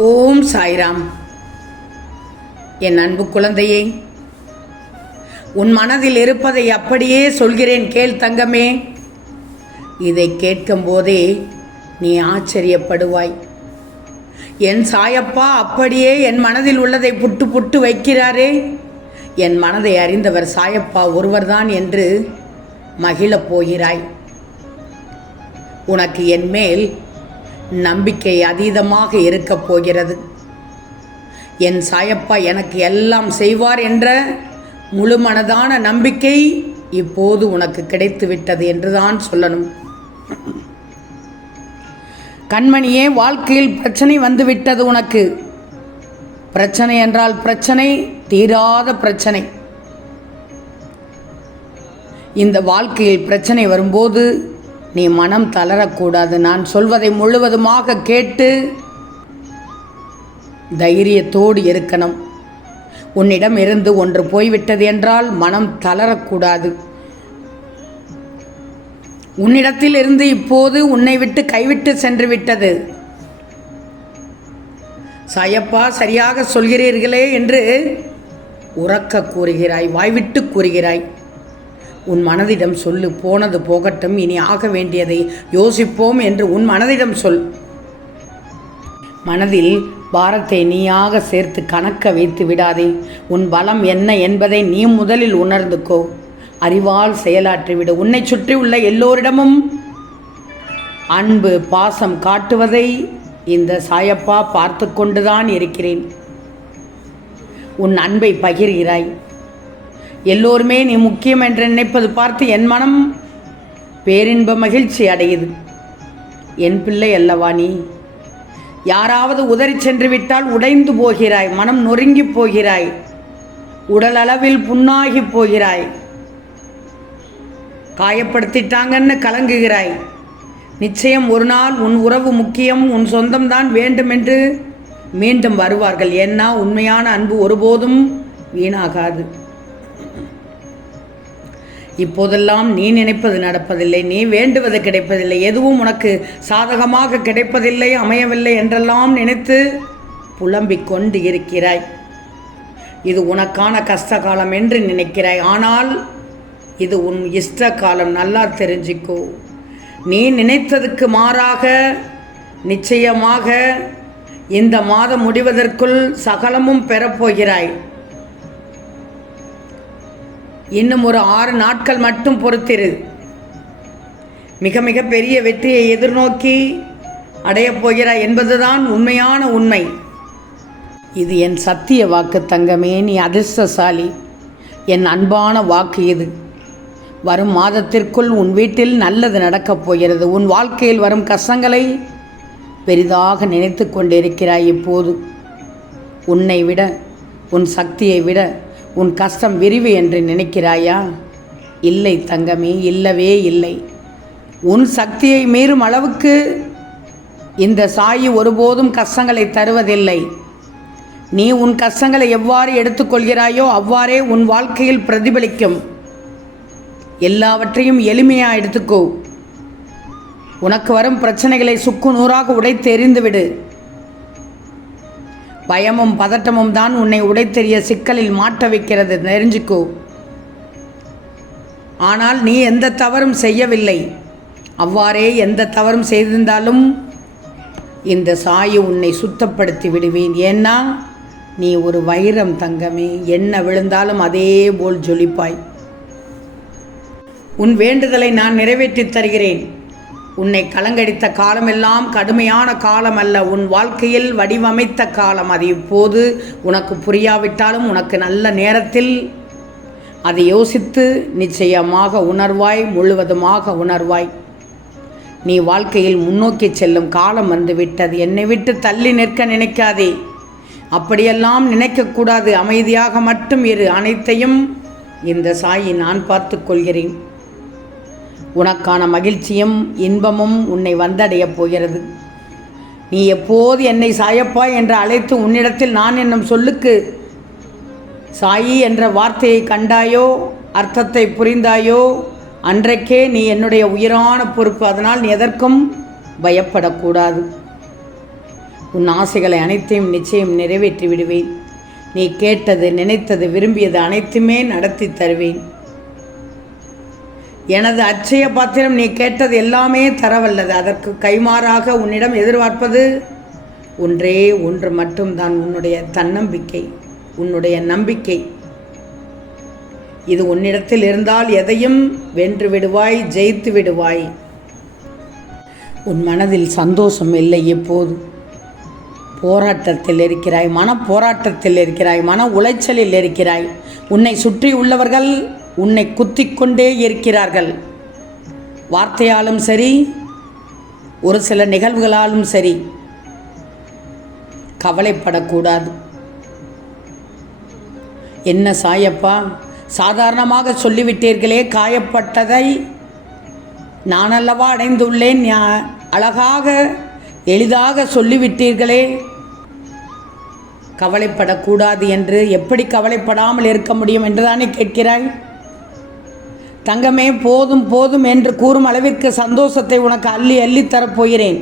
ஓம் சாய்ராம். என் அன்பு குழந்தையே உன் மனதில் இருப்பதை அப்படியே சொல்கிறேன் கேள் தங்கமே. இதை கேட்கும் போதே நீ ஆச்சரியப்படுவாய். என் சாயப்பா அப்படியே என் மனதில் உள்ளதை புட்டு புட்டு வைக்கிறாரே. என் மனதை அறிந்தவர் சாயப்பா ஒருவர்தான் என்று மகிழப் போகிறாய். உனக்கு என் மேல் நம்பிக்கை அதீதமாக இருக்கப் போகிறது. என் சாயப்பா எனக்கு எல்லாம் செய்வார் என்ற முழு மனதான நம்பிக்கை இப்போது உனக்கு கிடைத்து விட்டது என்றுதான் சொல்லணும். கண்மணியே வாழ்க்கையில் பிரச்சனை வந்துவிட்டது உனக்கு. பிரச்சனை என்றால் பிரச்சனை தீராத பிரச்சனை. இந்த வாழ்க்கையில் பிரச்சனை வரும்போது நீ மனம் தளரக்கூடாது. நான் சொல்வதை முழுவதுமாக கேட்டு தைரியத்தோடு இருக்கணும். உன்னிடம் இருந்து ஒன்று போய்விட்டது என்றால் மனம் தளரக்கூடாது. உன்னிடத்தில் இருந்து இப்போது உன்னை விட்டு கைவிட்டு சென்று விட்டது. சாயப்பா சரியாக சொல்கிறீர்களே என்று உறக்க கூறுகிறாய் வாய்விட்டு கூறுகிறாய். உன் மனதிடம் சொல்லு போனது போகட்டும் இனி ஆக வேண்டியதை யோசிப்போம் என்று உன் மனதிடம் சொல். மனதில் பாரத்தை நீயாக சேர்த்து கணக்க வைத்து விடாதே. உன் பலம் என்ன என்பதை நீ முதலில் உணர்ந்துக்கோ. அறிவால் செயலாற்றிவிடு உன்னை சுற்றி உள்ள எல்லோரிடமும் அன்பு பாசம் காட்டுவதை இந்த சாயப்பா பார்த்து கொண்டுதான் இருக்கிறேன். உன் அன்பை பகிர்கிறாய். எல்லோருமே நீ முக்கியம் என்று நினைப்பது பார்த்து என் மனம் பேரின்ப மகிழ்ச்சி அடையுது. என் பிள்ளை அல்லவா நீ? யாராவது உதறி சென்று விட்டால் உடைந்து போகிறாய் மனம் நொறுங்கி போகிறாய் உடல் அளவில் புண்ணாகி போகிறாய். காயப்படுத்திட்டாங்கன்னு கலங்குகிறாய். நிச்சயம் ஒரு நாள் உன் உறவு முக்கியம் உன் சொந்தம்தான் வேண்டும் என்று மீண்டும் வருவார்கள். ஏன்னா உண்மையான அன்பு ஒருபோதும் வீணாகாது. இப்போதெல்லாம் நீ நினைப்பது நடப்பதில்லை நீ வேண்டுவது கிடைப்பதில்லை எதுவும் உனக்கு சாதகமாக கிடைப்பதில்லை அமையவில்லை என்றெல்லாம் நினைத்து புலம்பிக் கொண்டு இருக்கிறாய். இது உனக்கான கஷ்ட காலம் என்று நினைக்கிறாய். ஆனால் இது உன் இஷ்ட காலம் நல்லா தெரிஞ்சுக்கோ. நீ நினைத்ததுக்கு மாறாக நிச்சயமாக இந்த மாதம் முடிவதற்குள் சகலமும் பெறப்போகிறாய். இன்னும் ஒரு ஆறு நாட்கள் மட்டும் பொறுத்திரு. மிக மிக பெரிய வெற்றியை எதிர்நோக்கி அடையப் போகிறாய் என்பதுதான் உண்மையான உண்மை. இது என் சத்திய வாக்கு தங்கமே நீ அதிர்ஷ்டசாலி. என் அன்பான வாக்கு இது. வரும் மாதத்திற்குள் உன் வீட்டில் நல்லது நடக்கப் போகிறது. உன் வாழ்க்கையில் வரும் கஷ்டங்களை பெரிதாக நினைத்து கொண்டிருக்கிறாய் இப்போது. உன்னை விட உன் சக்தியை விட உன் கஷ்டம் விரிவு என்று நினைக்கிறாயா? இல்லை தங்கமே இல்லவே இல்லை. உன் சக்தியை மீறும் அளவுக்கு இந்த சாயி ஒருபோதும் கஷ்டங்களை தருவதில்லை. நீ உன் கஷ்டங்களை எவ்வாறு எடுத்துக்கொள்கிறாயோ அவ்வாறே உன் வாழ்க்கையில் பிரதிபலிக்கும். எல்லாவற்றையும் எளிமையாக எடுத்துக்கோ. உனக்கு வரும் பிரச்சனைகளை சுக்கு நூறாக உடைத்து எறிந்துவிடு பயமும் பதட்டமும் தான் உன்னை உடைத்தெறிய சிக்கலில் மாட்ட வைக்கிறது. தெரிஞ்சுக்கோ ஆனால் நீ எந்த தவறும் செய்யவில்லை. அவ்வாறே எந்த தவறும் செய்திருந்தாலும் இந்த சாயை உன்னை சுத்தப்படுத்தி விடுவேன். ஏன்னா நீ ஒரு வைரம் தங்கமே. என்ன விழுந்தாலும் அதே போல் ஜொலிப்பாய். உன் வேண்டுதலை நான் நிறைவேற்றித் தருகிறேன். உன்னை கலங்கடித்த காலமெல்லாம் கடுமையான காலம் அல்ல உன் வாழ்க்கையில் வடிவமைத்த காலம் அது இப்போது. உனக்கு புரியாவிட்டாலும் உனக்கு நல்ல நேரத்தில் அதை யோசித்து நிச்சயமாக உணர்வாய் முழுவதுமாக உணர்வாய். நீ வாழ்க்கையில் முன்னோக்கி செல்லும் காலம் வந்துவிட்டது. என்னை விட்டு தள்ளி நிற்க நினைக்காதே. அப்படியெல்லாம் நினைக்கக்கூடாது. அமைதியாக மட்டும் இரு. அனைத்தையும் இந்த சாயை நான் பார்த்து கொள்கிறேன். உனக்கான மகிழ்ச்சியும் இன்பமும் உன்னை வந்தடையப் போகிறது. நீ எப்போது என்னை சாயப்பா என்று அழைத்து உன்னிடத்தில் நான் என்னும் சொல்லுக்கு சாயி என்ற வார்த்தையை கண்டாயோ அர்த்தத்தை புரிந்தாயோ அன்றைக்கே நீ என்னுடைய உயிரான பொறுப்பு. அதனால் நீ எதற்கும் பயப்படக்கூடாது. உன் ஆசைகளை அனைத்தையும் நிச்சயம் நிறைவேற்றி விடுவேன். நீ கேட்டது நினைத்தது விரும்பியது அனைத்துமே நடத்தி தருவேன். எனது அச்சய பாத்திரம் நீ கேட்டது எல்லாமே தரவல்லது. அதற்கு கைமாறாக உன்னிடம் எதிர்பார்ப்பது ஒன்றே ஒன்று மட்டும்தான் உன்னுடைய தன்னம்பிக்கை உன்னுடைய நம்பிக்கை. இது உன்னிடத்தில் இருந்தால் எதையும் வென்று விடுவாய் ஜெயித்து விடுவாய். உன் மனதில் சந்தோஷம் இல்லை எப்போது போராட்டத்தில் இருக்கிறாய் மன போராட்டத்தில் இருக்கிறாய் மன உளைச்சலில் இருக்கிறாய். உன்னை சுற்றி உள்ளவர்கள் உன்னை குத்தி கொண்டே இருக்கிறார்கள். வார்த்தையாலும் சரி ஒரு சில நிகழ்வுகளாலும் சரி கவலைப்படக்கூடாது. என்ன சாயப்பா சாதாரணமாக சொல்லிவிட்டீர்களே காயப்பட்டதை நானல்லவா அடைந்துள்ளேன் அழகாக எளிதாக சொல்லிவிட்டீர்களே. கவலைப்படக்கூடாது என்று எப்படி கவலைப்படாமல் இருக்க முடியும் என்றுதானே கேட்கிறாய்? தங்கமே போதும் போதும் என்று கூறும் அளவிற்கு சந்தோஷத்தை உனக்கு அள்ளி அள்ளி தரப்போகிறேன்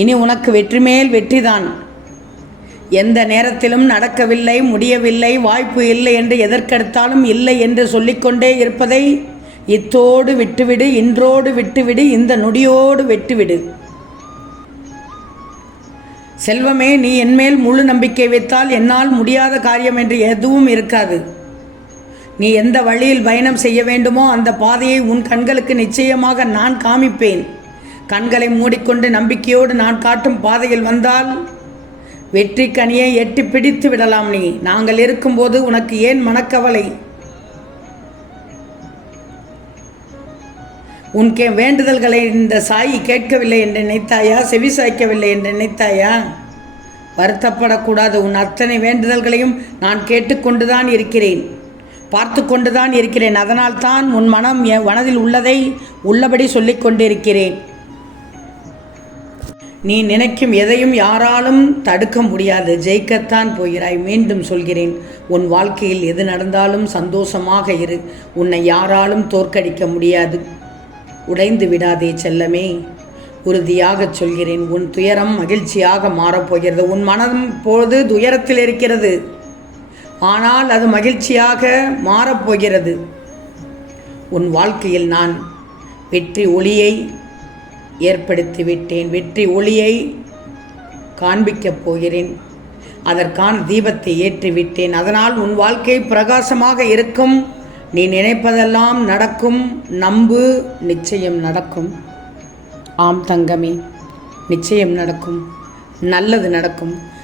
இனி உனக்கு வெற்றி மேல் வெற்றிதான். எந்த நேரத்திலும் நடக்கவில்லை முடியவில்லை வாய்ப்பு இல்லை என்று எதற்கெடுத்தாலும் இல்லை என்று சொல்லிக்கொண்டே இருப்பதை இத்தோடு விட்டுவிடு இன்றோடு விட்டுவிடு இந்த நொடியோடு வெட்டுவிடு. செல்வமே நீ என்மேல் முழு நம்பிக்கை வைத்தால் என்னால் முடியாத காரியம் என்று எதுவும் இருக்காது. நீ எந்த வழியில் பயணம் செய்ய வேண்டுமோ அந்த பாதையை உன் கண்களுக்கு நிச்சயமாக நான் காமிப்பேன். கண்களை மூடிக்கொண்டு நம்பிக்கையோடு நான் காட்டும் பாதையில் வந்தால் வெற்றி கனியை எட்டி பிடித்து விடலாம் நீ. நாங்கள் இருக்கும்போது உனக்கு ஏன் மனக்கவலை? உன் கே வேண்டுதல்களை இந்த சாயி கேட்கவில்லை என்று நினைத்தாயா? செவி சாய்க்கவில்லை என்று நினைத்தாயா? வருத்தப்படக்கூடாது. உன் அத்தனை வேண்டுதல்களையும் நான் கேட்டுக்கொண்டுதான் இருக்கிறேன். பார்த்து கொண்டுதான் இருக்கிறேன். அதனால்தான் உன் மனம் என் மனதில் உள்ளதை உள்ளபடி சொல்லிக் கொண்டிருக்கிறேன் நீ நினைக்கும் எதையும் யாராலும் தடுக்க முடியாது. ஜெயிக்கத்தான் போகிறாய். மீண்டும் சொல்கிறேன் உன் வாழ்க்கையில் எது நடந்தாலும் சந்தோஷமாக இரு. உன்னை யாராலும் தோற்கடிக்க முடியாது. உடைந்து விடாதே செல்லமே. உறுதியாகச் சொல்கிறேன் உன் துயரம் மகிழ்ச்சியாக மாறப்போகிறது. உன் மனம் இப்பொழுது துயரத்தில் இருக்கிறது. ஆனால் அது மகிழ்ச்சியாக மாறப்போகிறது. உன் வாழ்க்கையில் நான் வெற்றி ஒளியை ஏற்படுத்தி விட்டேன். வெற்றி ஒளியை காண்பிக்கப் போகிறேன். அதற்கான தீபத்தை ஏற்றி விட்டேன். அதனால் உன் வாழ்க்கை பிரகாசமாக இருக்கும். நீ நினைப்பதெல்லாம் நடக்கும். நம்பு நிச்சயம் நடக்கும். ஆம் தங்கமே நிச்சயம் நடக்கும். நல்லது நடக்கும்.